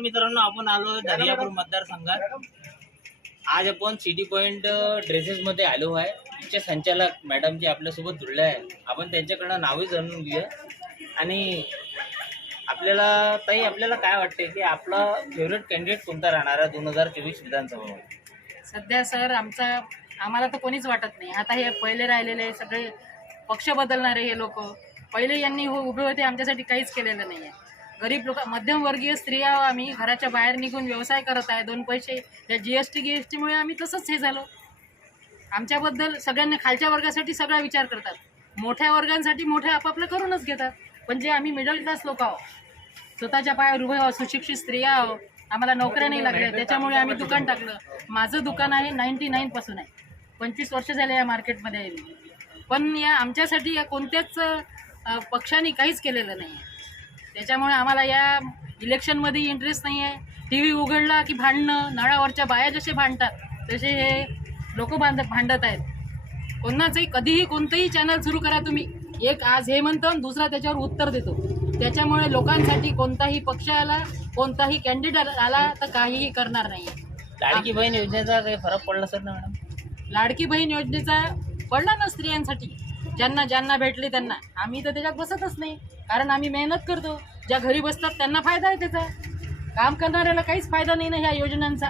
मित्रांनो आपण आलो दर्यापूर मतदारसंघात. आज आपण सिटी पॉइंट ड्रेसेस मध्ये आलो आहे. तिचे संचालक मॅडम जे आपल्यासोबत जुळले आहे आपण त्यांच्याकडनं नावे जाणून घेऊया. आणि आपल्याला ताई आपल्याला काय वाटते की आपला फेवरेट कॅन्डिडेट कोणता राहणार आहे दोन हजार चोवीस विधानसभा सध्या सर आमचा आम्हाला तर कोणीच वाटत नाही. आता हे पहिले राहिलेले सगळे पक्ष बदलणारे हे लोक पहिले यांनी हो उभे होते आमच्यासाठी काहीच केलेलं नाही आहे गरीब लोक मध्यमवर्गीय स्त्रिया आम्ही घराच्या बाहेर निघून व्यवसाय करत आहे. दोन पैसे त्या G S T G S टीमुळे आम्ही तसंच हे झालो. आमच्याबद्दल सगळ्यांना खालच्या वर्गासाठी सगळा विचार करतात. मोठ्या वर्गांसाठी मोठे आपापलं करूनच घेतात. पण जे आम्ही मिडल क्लास लोक आहोत स्वतःच्या पायावर उभे आहोत सुशिक्षित स्त्रिया आहोत आम्हाला नोकऱ्या नाही लागल्या. त्याच्यामुळे आम्ही दुकान टाकलं. माझं दुकान आहे नाईन्टी नाईनपासून आहे. पंचवीस वर्ष झाले या मार्केटमध्ये पण या आमच्यासाठी या कोणत्याच पक्षाने काहीच केलेलं नाही आहे त्याच्यामुळे आम्हाला या इलेक्शनमध्ये इंटरेस्ट नाही आहे टी व्ही उघडला की भांडणं नळावरच्या बाया जसे भांडतात तसे हे लोक बांध भांडत आहेत. कोणाचंही कधीही कोणतंही चॅनल सुरू करा तुम्ही. एक आज हे म्हणतो आणि दुसरा त्याच्यावर उत्तर देतो. त्याच्यामुळे लोकांसाठी कोणताही पक्ष आला कोणताही कॅन्डिडेट आला तर काहीही करणार नाही लाडकी बहीण योजनेचा काही फरक पडला सर ना मॅडम? लाडकी बहीण योजनेचा पडला ना स्त्रियांसाठी. ज्यांना ज्यांना भेटले त्यांना. आम्ही तर त्याच्यात बसतच नाही. कारण आम्ही मेहनत करतो. ज्या घरी बसतात त्यांना फायदा आहे त्याचा. काम करणाऱ्याला काहीच फायदा नाही ना ह्या योजनांचा.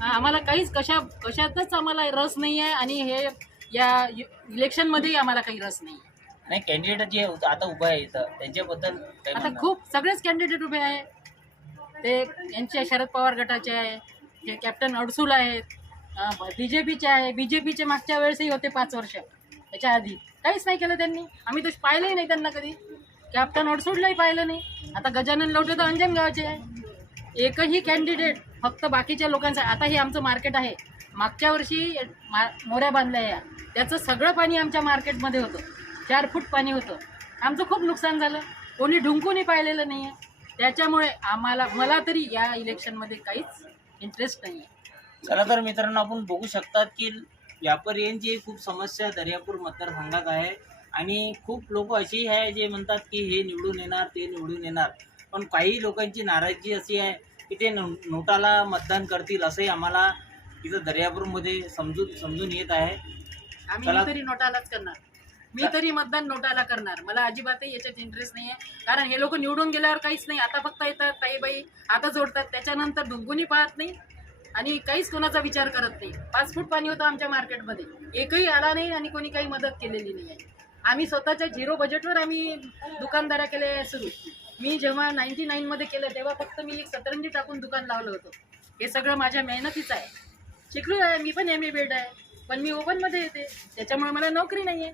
हा, आम्हाला काहीच कशा कशातच आम्हाला रस नाही आहे आणि हे या इलेक्शनमध्येही आम्हाला काही रस नाही आहे. नाही कॅन्डिडेट जे आता उभं आहे इथं त्यांच्याबद्दल आता? खूप सगळेच कॅन्डिडेट उभे आहे. ते यांचे शरद पवार गटाचे आहे ते कॅप्टन अडसूल आहेत बी जे पीचे आहे बी जे पीचे मागच्या वेळेसही होते पाच वर्ष. त्याच्या आधी. काहीच नाही केलं त्यांनी. आम्ही तर पाहिलंही नाही त्यांना कधी. कॅप्टन अडसूडलाही पाहिलं नाही. आता गजानन लवटे तर अंजनगावचे आहे. एकही कॅन्डिडेट फक्त बाकीच्या लोकांचं आता हे आमचं मार्केट आहे. मागच्या वर्षी मा मोऱ्या बांधल्या या. त्याचं सगळं पाणी आमच्या मार्केटमध्ये होतं. चार फूट पाणी होतं. आमचं खूप नुकसान झालं. कोणी ढुंकूनही पाहिलेलं नाही आहे त्याच्यामुळे आम्हाला मला तरी या इलेक्शनमध्ये काहीच इंटरेस्ट नाही आहे चला तर मित्रांनो आपण बघू शकतात की व्यापाऱ्यांची खूप समस्या दर्यापूर मतदारसंघात आहे. आणि खूप लोक अशी आहे जे म्हणतात की हे निवडून येणार ते निवडून येणार. पण काही लोकांची नाराजी अशी आहे की ते नो नोटाला मतदान करतील असंही आम्हाला इथं दर्यापूरमध्ये समजून समजून येत आहे. आम्ही तरी नोटालाच करणार. मी तरी मतदान नोटाला करणार. मला अजिबातही याच्यात इंटरेस्ट नाही आहे कारण हे लोक निवडून गेल्यावर काहीच नाही. आता फक्त येतात ताई बाई आता जोडतात. त्याच्यानंतर ढुंकूनही पाहत नाही आणि काहीच कोणाचा विचार करत नाही. पाच फूट पाणी होतं आमच्या मार्केटमध्ये एकही आला नाही आणि कोणी काही मदत केलेली नाही आहे. आम्ही स्वतःच्या झिरो बजेटवर आम्ही दुकानदारा केले सुरू. मी जेव्हा नाईन्टी नाईनमध्ये केलं तेव्हा फक्त मी एक सतरंजी टाकून दुकान लावलं होतं. हे सगळं माझ्या मेहनतीचं आहे. शिकलो आहे मी पण एम ए बेड आहे. पण मी ओपनमध्ये येते. त्याच्यामुळे मला नोकरी नाही आहे